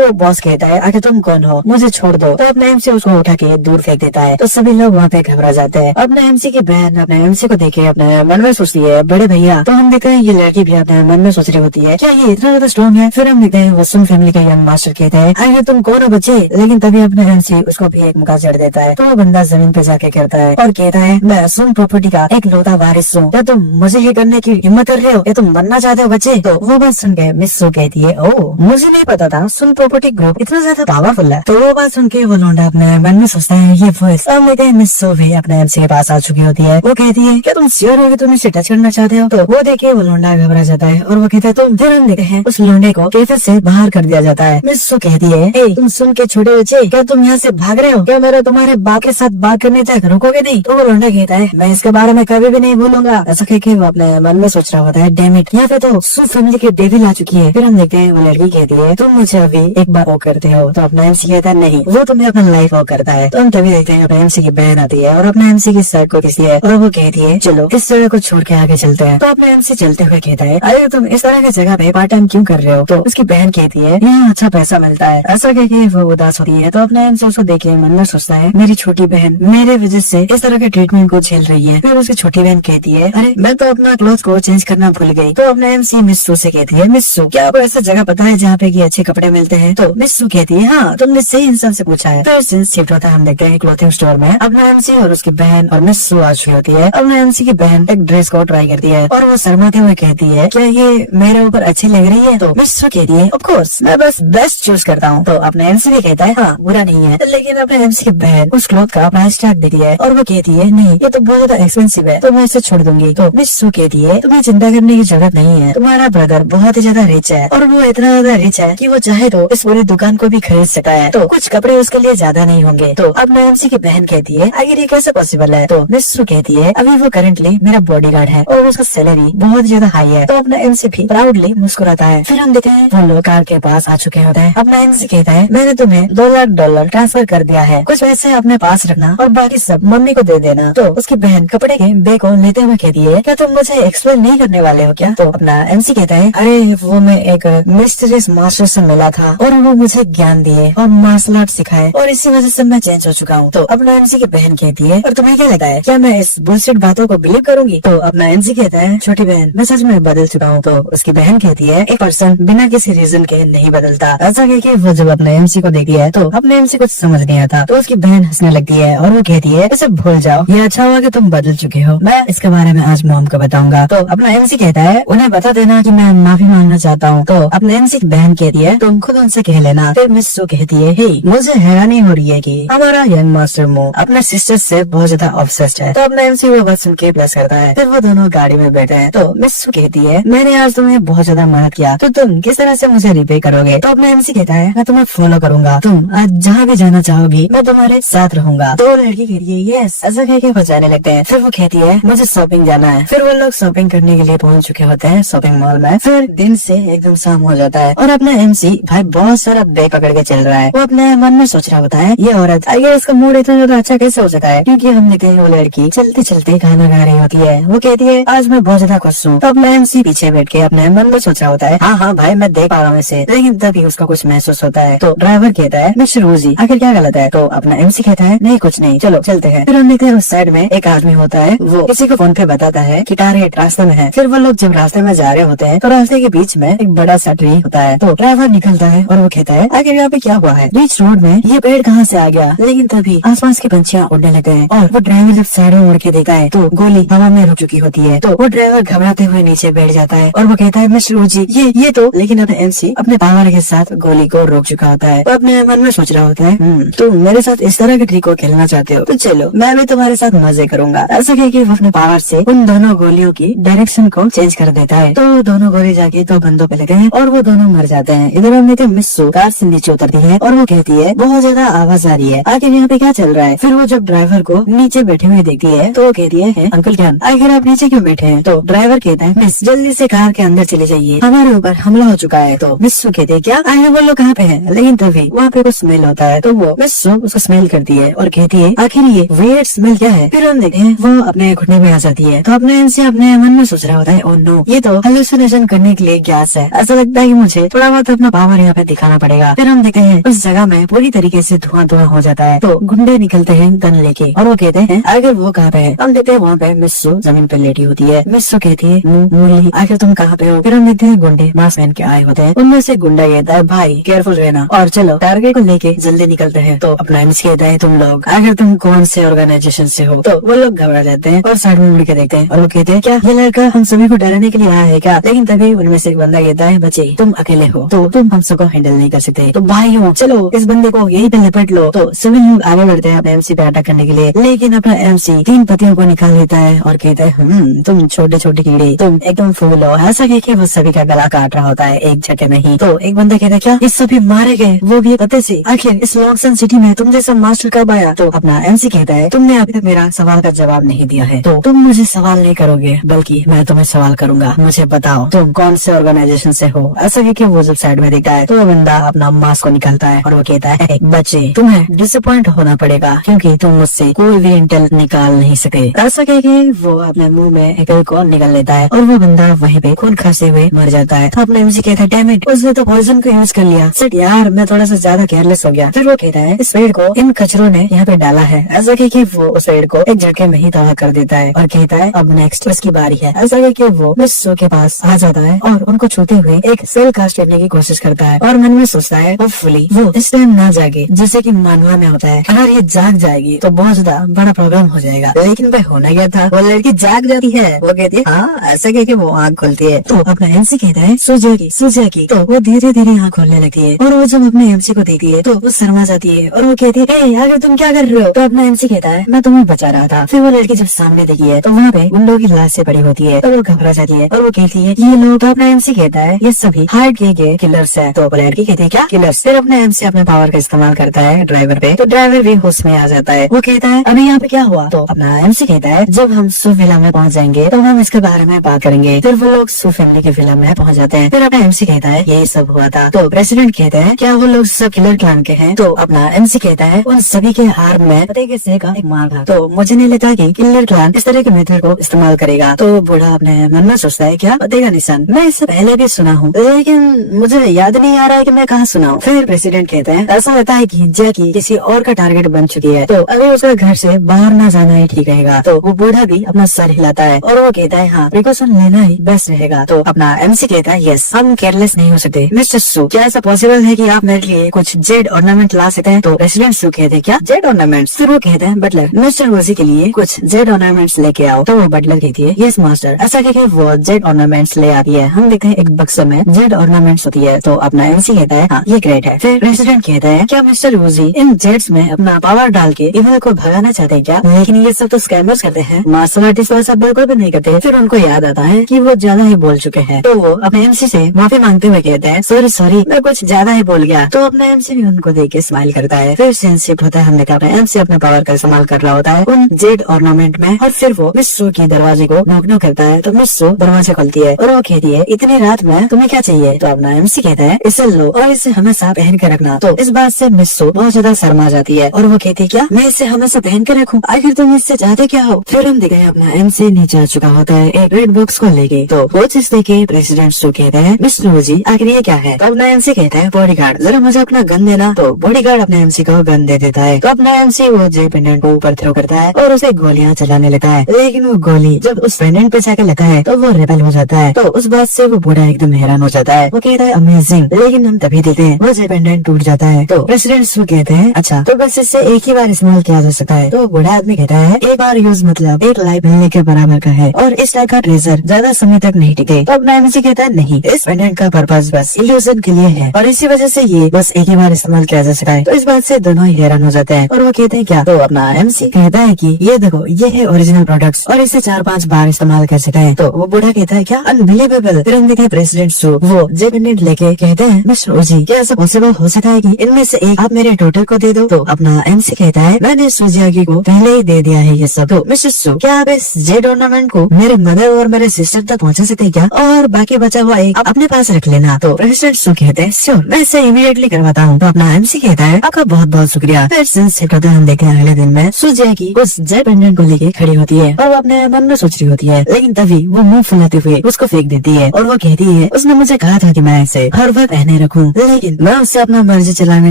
वो बॉस कहता है, आखिर तुम कौन हो, मुझे छोड़ दो। तो अपने एमसी उसको उठा के दूर फेंक देता है। तो सभी लोग वहाँ पे घबरा जाते हैं। अपने एमसी की बहन अपने एमसी को देखे अपने मन में सोचती है, बड़े भैया। तो हम देखते हैं ये लड़की भी अपने मन में सोच रही होती है, क्या ये इतना ज्यादा स्ट्रॉन्ग है। फिर हम देखते हैं वसुम फैमिली के यंग मास्टर कहते हैं, आखिर तुम कौन हो बच्चे। लेकिन तभी अपने एमसी उसको भी एक मुका चढ़ देता है। तो वो बंदा जमीन पे जाके गिरता है और कहता है, मैं सुन प्रॉपर्टी का एक लौता वारिस हूँ, क्या तुम मुझे ये करने की हिम्मत कर रहे हो, या तुम बनना चाहते हो बच्चे। तो वो बात सुन के मिस सू कहती है, ओ मुझे नहीं पता था सुन प्रॉपर्टी ग्रुप इतना ज्यादा पावरफुल है। तो वो बात सुन के वो लौंडा अपने मन में सोचता है, ये वॉइस। अब देखते हैं मिस सू भी अपने एमसी के पास आ चुकी होती है। वो कहती है, क्या तुम श्योर हो कि तुम इसे टच करना चाहते हो। तो वो देखे वो लौंडा घबरा जाता है और वो कहता है, तुम। फिर हम देखते हैं उस लौंडे को कैफे से बाहर कर दिया जाता है। मिस सू कहती है, ए तुम सुन के छोटे बच्चे, क्या तुम यहाँ से भाग रहे हो, क्या मेरा तुम्हारे बाप के साथ बात करने तक रुकोगे नहीं। तो वो लौंडा कहता है, मैं इसके बारे में कभी भी नहीं भूलूंगा। ऐसा कह के वो अपने मन में सोच रहा होता है, डैम इट, यहाँ पे तो सू फैमिली की डेविल आ चुकी है। फिर हम देखते हैं वो लड़की कहती है, तुम मुझे अभी एक बार वो करते हो। तो अपना एमसी कहता है, नहीं, वो तुम्हें अपना लाइफ वो करता है। तो हम तभी देखते हैं अपने एमसी की बहन आती है और अपने एमसी की सर को किसी है और वो कहती है, चलो इस जगह को छोड़ के आगे चलते हैं। तो अपने एमसी चलते हुए कहता है, अरे तुम इस तरह की जगह पे पार्ट टाइम क्यों कर रहे हो। तो उसकी बहन कहती है, यहाँ अच्छा पैसा मिलता है। ऐसा कह के वो उदास होती है। तो अपने एमसी उसको देख के मन में सोचता है, मेरी छोटी बहन मेरे वजह से इस तरह के ट्रीटमेंट को झेल रही है। फिर उसकी छोटी बहन कहती है, अरे मैं तो अपना क्लोथ को चेंज करना भूल गई। तो अपने एमसी मिस सू से कहती है, मिस सू क्या आपको ऐसा जगह पता है जहाँ पे अच्छे कपड़े मिलते हैं। तो मिस सू कहती है, हाँ तुमने सही इंसान से पूछा है। फिर सीन शिफ्ट होता है, हम देखते हैं क्लोथिंग स्टोर में अपना एमसी और उसकी बहन और मिस सू आ चुकी होती है। अपने एमसी की बहन एक ड्रेस को ट्राई करती है और वो शर्माते हुए कहती है, क्या ये मेरे ऊपर अच्छी लग रही है। तो मिस सू कहती है, ऑफ कोर्स मैं बस बेस्ट चूज करता हूँ। तो अपने एमसी भी कहता है, हाँ बुरा नहीं है। लेकिन अपने एमसी की बहन उस क्लोथ का प्राइस टैग देती है और वो कहती है, नहीं ये तो बहुत ज्यादा एक्सपेंसिव है, तो मैं इसे छोड़ दूंगी। तो मिस सू कहती है, तुम्हें चिंता करने की जरूरत नहीं है, तुम्हारा ब्रदर बहुत ही ज्यादा रिच है और वो इतना ज्यादा रिच है कि वो चाहे तो इस पूरी दुकान को भी खरीद सकता है। तो कुछ कपड़े उसके लिए ज्यादा नहीं होंगे। तो अब एमसी की बहन कहती है, आखिर ये कैसे पॉसिबल है। तो मिस सू कहती है, अभी वो करंटली मेरा बॉडीगार्ड है और उसका सैलरी बहुत ज्यादा हाई है। तो अपना एमसी भी प्राउडली मुस्कुराता है। फिर हम देखते हैं वो लोग कार के पास आ चुके होते हैं। अपना एमसी कहता है, मैंने तुम्हें $2 लाख ट्रांसफर कर दिया है, कुछ पैसे अपने पास रखना और बाकी सब मम्मी को दे देना। तो उसकी बहन कपड़े के बैग को लेते हुए कहती है, क्या तुम मुझे एक्सप्लेन नहीं करने वाले हो क्या। तो अपना एमसी कहता है, अरे वो मैं एक मिस्टीरियस मास्टर से मिला था और वो मुझे ज्ञान दिए और मार्शल आर्ट सिखाए और इसी वजह से मैं चेंज हो चुका हूँ। तो अपना एमसी की बहन कहती है, और तुम्हें क्या लगता है, क्या मैं इस बुलशिट बातों को बिलीव करूंगी। तो अपना एमसी कहता है, छोटी बहन मैं सच में बदल चुका हूँ। तो उसकी बहन कहती है, एक पर्सन बिना किसी रीजन के नहीं बदलता। ऐसा कह के वो जब अपने एमसी को देखती है तो अपने एमसी कुछ समझ नहीं आता। तो उसकी बहन हंसने लगती है और वो कहती है, इसे भूल जाओ, ये अच्छा हुआ कि तुम बदल चुके हो, मैं इसके बारे में आज मॉम को बताऊंगा। तो अपना एमसी कहता है, उन्हें बता देना कि मैं माफी मांगना चाहता हूँ। तो अपने एमसी की बहन कहती है, तुम खुद उनसे कह लेना। फिर मिस सू कहती है, हे मुझे हैरानी हो रही है कि हमारा यंग मास्टर मो अपने सिस्टर से बहुत ज्यादा ऑब्सेस्ड है। तो अपना एमसी वो बात सुन के प्लस करता है। फिर वो दोनों गाड़ी में बैठे हैं। तो मिस सू कहती है, मैंने आज तुम्हें बहुत ज्यादा मदद किया, तो तुम किस तरह से मुझे रिपे करोगे। तो अपना एमसी कहता है, मैं तुम्हें फॉलो करूंगा, तुम आज जहाँ भी जाना चाहोगी मैं तुम्हारे साथ रहूंगा। तो लड़की कहती है, यस। ऐसा कह के बजाने लगते हैं। फिर वो कहती है, मुझे शॉपिंग जाना है। फिर वो लोग शॉपिंग करने के लिए पहुंच चुके होते हैं शॉपिंग मॉल में। फिर दिन से एकदम शाम हो जाता है और अपना एमसी भाई बहुत सारा बैग पकड़ के चल रहा है। वो अपने मन में सोच रहा होता है, ये औरत आगे इसका मूड इतना ज्यादा अच्छा कैसे हो सकता है, क्योंकि हम देखते हैं वो लड़की चलते चलते गाना गा रही होती है। वो कहती है, आज मैं बहुत ज्यादा खुश हूँ। तो अपना एमसी पीछे बैठ के अपने मन में सोच रहा होता है, हाँ हाँ भाई मैं देख पा रहा हूँ इसे। लेकिन तभी उसका कुछ महसूस होता है। तो ड्राइवर कहता है, मिस्टर रोजी आखिर क्या गलत है। तो अपना एमसी कहता है, नहीं कुछ नहीं, चलो चलते हैं। फिर हम देखते हैं उस साइड में एक आदमी होता है, वो किसी को फोन पे बताता है कि टारगेट रास्ते में है। फिर वो लोग जब रास्ते में जा रहे होते हैं तो रास्ते के बीच में एक बड़ा सा ट्री होता है। तो ड्राइवर निकलता है और वो कहता है, आखिर यहाँ पे क्या हुआ है, बीच रोड में ये पेड़ कहाँ से आ गया। लेकिन तभी आसपास की पंछियां उड़ने लगते हैं और वो ड्राइवर जब साइड में मुड़ के देखता है तो गोली हवा में रुक चुकी होती है। तो वो ड्राइवर घबराते हुए नीचे बैठ जाता है और वो कहता है, मिस्टर रोजी ये तो। लेकिन अपने एमसी अपने पावर के साथ गोली को रोक चुका होता है। तो अपने मन में सोच रहा होता है, तुम मेरे साथ इस तरह के ट्रिक को खेलना चाहते हो तो चलो मैं भी तुम्हारे साथ मजे करूंगा। ऐसा कह के वो अपने पावर से उन दोनों गोलियों की डायरेक्शन को चेंज कर देता है। तो दोनों गोली जाके तो बंदों पे लगे हैं और वो दोनों मर जाते हैं। इधर हम देखते हैं मिस्सू कार से नीचे उतरती है और वो कहती है बहुत ज्यादा आवाज आ रही है, आखिर यहाँ पे क्या चल रहा है। फिर वो जब ड्राइवर को नीचे बैठे हुए देखती है तो वो कहती है अंकल क्या आखिर आप नीचे क्यों बैठे हैं। तो ड्राइवर कहता है मिस जल्दी से कार के अंदर चले जाइए, हमारे ऊपर हमला हो चुका है। तो मिस्सू कहती है क्या आखिर वो लोग कहाँ पे है। लेकिन तभी वहाँ पे कुछ स्मेल होता है तो वो मिस्सू उसको स्मेल करती है और कहती है आखिर ये वियर्ड स्मेल क्या है। फिर हम देखते हैं वो अपने घुटने में आ जाती है तो अपने इनसे अपने मन में सोच रहा होता है ओ नो ये तो हेलुसिनेशन करने के लिए गैस है, ऐसा लगता है कि मुझे थोड़ा बहुत अपना पावर यहाँ पे दिखाना पड़ेगा। फिर हम देखते हैं उस जगह में पूरी तरीके से धुआं धुआं हो जाता है तो गुंडे निकलते हैं गन लेके और वो कहते हैं आखिर वो कहाँ पे है। हम देखते हैं वहाँ पे मिस्सू जमीन पे लेटी होती है। मिस्सू कहती है मूली आखिर तुम कहाँ पे हो। फिर हम देखते हैं गुंडे मास्क पहन के आए होते हैं, उनमें से गुंडा कहता है भाई केयरफुल रहना और चलो टारगेट को लेके जल्दी निकलते हैं। तो अपना एमसी कहता है तुम लोग आखिर तुम कौन से ऑर्गेनाइजेशन से हो। तो वो लोग घबरा जाते हैं और साइड में मुड़ के देखते हैं और वो कहते हैं क्या ये लड़का हम सभी को डराने के लिए आया है क्या। लेकिन तभी उनमें से एक बंदा कहता है बच्चे तुम अकेले हो तो तुम हम सबको हैंडल नहीं कर सकते, तो भाइयों चलो इस बंदे को यही पे लपेट लो। तो सभी लोग आगे बढ़ते हैं अपने एमसी पे अटैक करने के लिए, लेकिन अपना एमसी 3 पतियों को निकाल देता है और कहता है तुम छोटे छोटे कीड़े तुम एकदम फूल हो। ऐसा कह के वो सभी का गला काट रहा होता है एक झटके में ही। तो एक बंदा कहता है क्या इस सभी मारे गए वो भी पते से, आखिर इस लॉन्गसन सिटी में तुम जैसा मास्टर कब आया। तो अपना एमसी कहता है तुमने अभी तक मेरा सवाल का जवाब नहीं दिया है, तो तुम मुझे सवाल नहीं करोगे बल्कि मैं तुम्हें सवाल करूंगा। मुझे बताओ तुम कौन से ऑर्गेनाइजेशन से हो। ऐसा कह के वो जब साइड में देखता है तो वो बंदा अपना मास्क को निकालता है और वो कहता है बच्चे तुम्हें डिसअपॉइंट होना पड़ेगा क्योंकि तुम मुझसे कोई भी इंटेल निकाल नहीं सके। ऐसा कह के वो अपने मुंह में एक को निकाल लेता है और वो बंदा वहीं पे खून खांसते हुए मर जाता है। तो अपना एमसी कहता है डैम इट उसने तो पॉइजन को यूज कर लिया, सिट यार मैं थोड़ा सा ज्यादा केयरलेस हो गया। फिर वो कहता है इस पेड़ को इन कचरों ने यहाँ पे डाला है। ऐसा कह के वो उस पेड़ को एक झटके में ही तबाह कर देता है और कहता है अब नेक्स्ट उसकी बारी है। ऐसा कह के वो मिस्सू के पास आ जाता है और उनको छूते हुए एक सेल कास्ट करने की कोशिश करता है और मन में सोचता है होपफुली वो इस टाइम ना जागे जैसे कि मानवा में होता है। अगर ये जाग जाएगी तो बहुत ज्यादा बड़ा प्रॉब्लम हो जाएगा। लेकिन भाई होना क्या था, वो लड़की जाग जाती है। वो कहती है हाँ, ऐसा कह के वो आँख खोलती है। तो अपना एमसी कहता है सो जाएगी। तो वो धीरे धीरे आँख खोलने लगती है और वो जब अपने एमसी को देखती है तो वो शर्मा जाती है और वो कहती है यार तुम क्या कर रहे हो। तो अपना एमसी कहता है मैं तुम्हें बचा रहा था। फिर वो लड़की जब सामने देखी है तो वहाँ पे गुंडों की लाशें पड़ी होती है तो वो घबरा जाती है और वो कहती है ये लोग। तो अपना एमसी कहता है ये सभी हार्ड किए गए किलर्स है। तो लड़की कहती है क्या किलर्स। फिर अपने एमसी अपने पावर का इस्तेमाल करता है ड्राइवर पे, तो ड्राइवर भी होश में आ जाता है। वो कहता है अभी यहाँ पे क्या हुआ। तो अपना एमसी कहता है जब हम सू विला में पहुँच जाएंगे तो हम इसके बारे में बात करेंगे। फिर वो लोग सू फैमिली के विला में पहुँच जाते हैं। फिर अपना एमसी कहता है यही सब हुआ था। तो प्रेसिडेंट कहता है क्या वो लोग सब किलर क्लान के हैं। तो अपना एमसी कहता है उन सभी के आर्म में पते के से का एक मार था, तो मुझे नहीं लगता कि किलर क्लान इस तरह के मेथड को इस्तेमाल करेगा। तो बूढ़ा अपने मन में सोचता है क्या पते का निशान, मैं इससे पहले भी सुना हूँ लेकिन मुझे याद नहीं आ रहा है कि मैं कहाँ सुना हूँ। फिर प्रेसिडेंट कहते हैं ऐसा लगता है कि जैकी किसी और का टारगेट बन चुकी है, तो अभी उसका घर से बाहर ना जाना ही ठीक रहेगा। तो वो बूढ़ा भी अपना सर हिलाता है और वो कहता है हाँ प्रिकॉशन लेना ही बेस्ट रहेगा। तो अपना एमसी कहता है यस हम केयरलेस नहीं हो सकते। मिस्टर सू क्या ऐसा पॉसिबल है कि आप मेरे लिए कुछ जेड ऑर्नामेंट ला सकते हैं। तो प्रेसिडेंट सू कहते हैं क्या जेड ऑर्नामेंट्स। फिर वो कहते हैं बटलर मिस्टर वोजी के लिए कुछ जेड ऑर्नामेंट्स लेके आओ। तो वो बटलर कहती है यस मास्टर। ऐसा कहकर वो जेड ऑर्नामेंट्स ले आती है। हम देखते हैं एक बक्से में जेड ऑर्नामेंट्स होती है। तो अपना एमसी कहता है हाँ ये ग्रेट है। फिर प्रेसिडेंट कहता है क्या मिस्टर वोजी इन जेड्स में अपना पावर डाल के इवन को भगाना चाहते हैं क्या। लेकिन ये सब तो स्कैमर्स करते हैं, मार्शल आर्टिस्ट वैसा बिल्कुल भी नहीं करते। फिर उनको याद आता है कि वो ज्यादा ही बोल चुके हैं, तो वो अपने एमसी से माफी मांगते हुए कहते हैं सॉरी मैं कुछ ज्यादा ही बोल गया। तो अपना एमसी भी उनको देख के स्माइल करता है। फिर सीन शिफ्ट होता है, हमने कहा एमसी अपने पावर का इस्तेमाल कर रहा होता है उन जेड ऑर्नामेंट में और फिर वो मिस सू के दरवाजे को नॉक करता है। तो मिस सू दरवाजा खोलती है और वो कहती है इतनी रात में तुम्हें क्या चाहिए। तो अपना एमसी कहता है इसे लो और इसे हमेशा पहन के रखना। तो इस बात से मिस सू बहुत ज्यादा शर्मा जाती है और वो कहती है क्या मैं इसे हमेशा पहन के रखूं, आखिर तुम इससे चाहते क्या हो। फिर हम दिखाए अपना एमसी नीचे आ चुका होता है एक रेड बॉक्स को लेके। तो वो चीज देखे प्रेसिडेंट सू कहते हैं मिस जी आखिर ये क्या है। तो अपना एमसी कहता है बॉडीगार्ड जरा मुझे अपना गन देना। तो बॉडीगार्ड अपने एमसी को गन दे देता है। तो अपना एमसी वो जे पेंडेंट को ऊपर थ्रो करता है और उसे गोलियां चलाने लगता है। लेकिन वो गोली जब उस पेंडेंट पे जाकर लगता है तो वो रेबल हो जाता है। तो उस बात से वो बूढ़ा एकदम हैरान हो जाता है। वो कहता है अमेजिंग। लेकिन हम तभी देखते हैं वो जे पेंडेंट टूट जाता है। तो प्रेसिडेंट सू कहते हैं अच्छा तो बस इससे एक ही बार इस्तेमाल किया जा सकता है। तो बूढ़ा आदमी कहता है एक बार यूज मतलब एक लाइफ मिलने के बराबर का है और इस टाइप का ट्रेजर ज्यादा समय तक नहीं टिके। तो अपना एमसी कहता है नहीं इस पेंडेंट का पर्पज बस इल्यूजन के लिए है और इसी वजह से ये बस एक ही बार इस्तेमाल किया जा सकता है। तो इस बात से दोनों ही हैरान हो जाते हैं और वो कहते हैं क्या। तो अपना एमसी कहता है कि ये देखो ये है ओरिजिनल प्रोडक्ट्स और इसे 4-5 बार इस्तेमाल कर सकते हैं। तो वो बूढ़ा कहता है क्या अनबिलीवेबल। फिर हम देखते हैं प्रेसिडेंट सू वो जे पेंडेंट लेके कहते हैं मिस्टर ओजी क्या ऐसा पॉसिबल हो सकता है कि इनमें से एक आप मेरे डॉटर को दे दो। तो अपना एमसी कहता है मैंने सुजियागी को पहले ही दे दिया है ये सब। तो मिस्टर सू क्या आप इस जे टूर्नामेंट को मेरे मदर और मेरे सिस्टर तक पहुंचा सकते हैं क्या, और बाकी बचा हुआ एक अपने पास रख लेना। तो प्रेसिडेंट सू कहते हैं श्योर मैं इसे इमीडिएटली करवाता हूँ। तो अपना एमसी कहता है आपका बहुत बहुत शुक्रिया। फिर सिंस हम देखते हैं अगले दिन में सुजियागी उस जे पेंडेंट को लेके खड़ी होती है और वो अपने मन में सोच रही होती है, लेकिन तभी वो मुंह फुलाते हुए उसको फेंक देती है और वो कहती है उसने मुझे कहा था कि मैं इसे हर वक्त पहने रखूं, लेकिन मैं उससे अपना मर्जी चलाने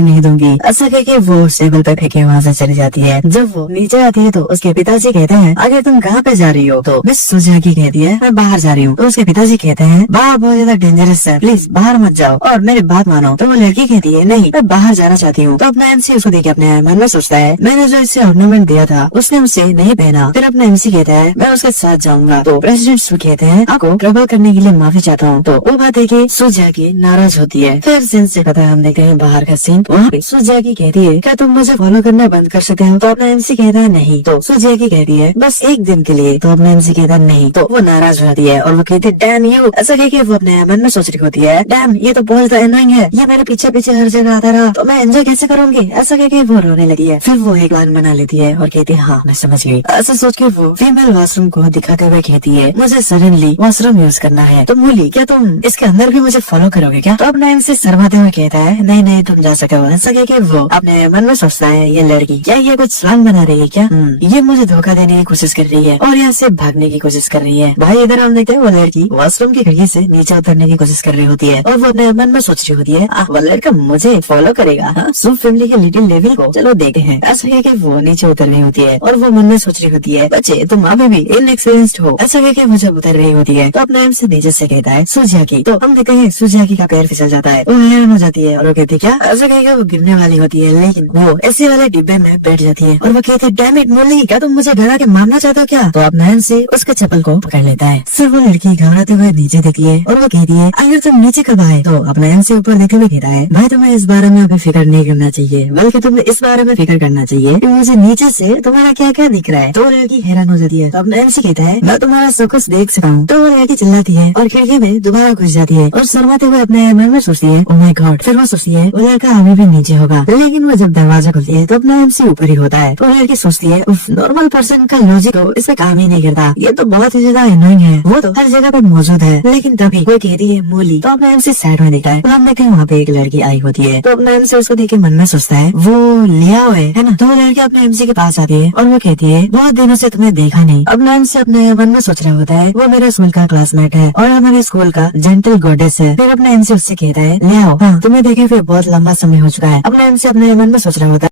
नहीं दूंगी। ऐसा कह के वो टेबल पे फेंके वहाँ से चली जाती है। जब वो नीचे आती है तो उसके पिताजी कहते हैं आगे तुम कहाँ पे जा रही हो। तो मिस सुजियागी कहती है मैं बाहर जा रही हूँ। तो उसके पिताजी कहते हैं बाहर बहुत ज्यादा डेंजरस है, प्लीज बाहर मत जाओ और मेरी बात मानो। तो वो लड़की कहती है नहीं मैं बाहर जाना चाहती हूँ। तो अपना एमसी उसको देख अपने मन में सोचता है मैंने जो इसे ऑर्नामेंट दिया था उसने उसे नहीं पहना। फिर अपना एमसी कहता है मैं उसके साथ जाऊंगा। तो प्रेसिडेंट सू कहते हैं आपको ट्रबल करने के लिए माफी चाहता हूँ। तो वो बात है कि सुजियागी नाराज होती है। फिर सीन से पता है हम देखते हैं बाहर का सीन, वहाँ पे सुजियागी कहती है क्या तुम मुझे फॉलो करना बंद कर सकते हो। तो अपना एमसी कहता है नहीं। तो सुजियागी कहती है बस एक दिन के लिए। तो अपना एमसी कहता है नहीं। तो वो नाराज हो जाती है और वो कहती है डैम यू। ऐसा कह के वो अपने मन में सोच रही होती है डैम ये तो बहुत एनोइंग है, ये मेरे पीछे पीछे हर जगह आता रहा तो मैं एंजॉय कैसे करूंगी। ऐसा कह के वो रोने लगी है। फिर वो एक प्लान बना लेती है और कहती है हाँ मैं समझ गई। ऐसा सोच के वो फीमेल वॉशरूम को दिखाते हुए कहती है मुझे सडनली वॉशरूम यूज करना है। तो मूली क्या तुम इसके अंदर भी मुझे फॉलो करोगे क्या। तो अपना इनसे शर्माते हुए कहता है नहीं नहीं तुम जा सकते हो। ऐसा कह के वो अपने मन में सोचता है ये लड़की क्या ये कुछ प्लान बना रही है क्या, ये मुझे धोखा देने की कोशिश कर रही है और यहाँ से भागने की कोशिश कर रही है। भाई इधर हम देखते हैं वो लड़की वॉशरूम की खिड़की से नीचे उतरने की कोशिश कर रही होती है और वो अपने मन में सोच रही होती है वो लड़का मुझे फॉलो करेगा। सू फैमिली के लिटिल लेवल को चलो देखते हैं। ऐसा कह के वो नीचे उतर रही होती है और वो मन में सोच रही होती है बच्चे तुम अभी भी इनएक्सपीरियंस्ड हो। ऐसा कह के वो जब उतर रही होती है तो अपना एम से नीचे से कहता है सुजियागी। तो हम देखते हैं सुजियागी का पैर फिसल जाता है, वो हैरान हो जाती है और वो कहती है क्या। ऐसा कह के वो गिरने वाली होती है लेकिन वो ऐसे वाले डिब्बे में बैठ जाती है और वो कहती है डैम इट मोली क्या तुम मुझे डरा के मारना चाहते हो क्या। तो अपना एम से उसके चप्पल को पकड़ लेता है। फिर वो लड़की घबराते हुए नीचे देखती है और वो कहती है अगर तुम नीचे कब आए। तो अपना एम से ऊपर देखते हुए कहता है भाई तुम्हें इस बारे में अभी फिक्र नहीं करना चाहिए बल्कि तुम्हें इस बारे में फिक्र करना चाहिए कि मुझे नीचे से तुम्हारा क्या क्या दिख रहा है। तो लड़की हैरान हो जाती है। तो अपना एमसी कहता है मैं तुम्हारा सब कुछ देख सकता हूँ। तो वो लड़की चिल्लाती है और खिड़की में दोबारा घुस जाती है और शर्माते हुए अपने मन में सोचती है ओह माय गॉड। फिर वो सोचती है वो लड़का अभी भी नीचे होगा, लेकिन वो जब दरवाजा खुलती है तो अपना एमसी ऊपर ही होता है। तो लड़की सोचती है नॉर्मल पर्सन का लॉजिक तो इसमें काम ही नहीं करता, ये तो बहुत ही ज्यादा एनोइंग है, वो तो हर जगह पे मौजूद है। लेकिन तभी कोई कहती है मूली। तो अपना एमसी साइड में देखता है तो हम देखते हैं वहाँ पे एक लड़की आई होती है। तो अपना एमसी उसको देख के मन में सोचता है वो लिया है ना। तो वो लड़की अपने एमसी के पास आती है और वो कहती है बहुत दिनों से तुम्हें देखा नहीं। अपना एमसी अपने मन में सोच रहा होता है वो मेरे स्कूल का क्लासमेट है और हमारे स्कूल का जेंटल गॉडेस है। फिर अपना एमसी उससे कहता है ले आओ हाँ तुम्हें देखे फिर बहुत लंबा समय हो चुका है। अपना एमसी अपने मन में सोच रहा होता है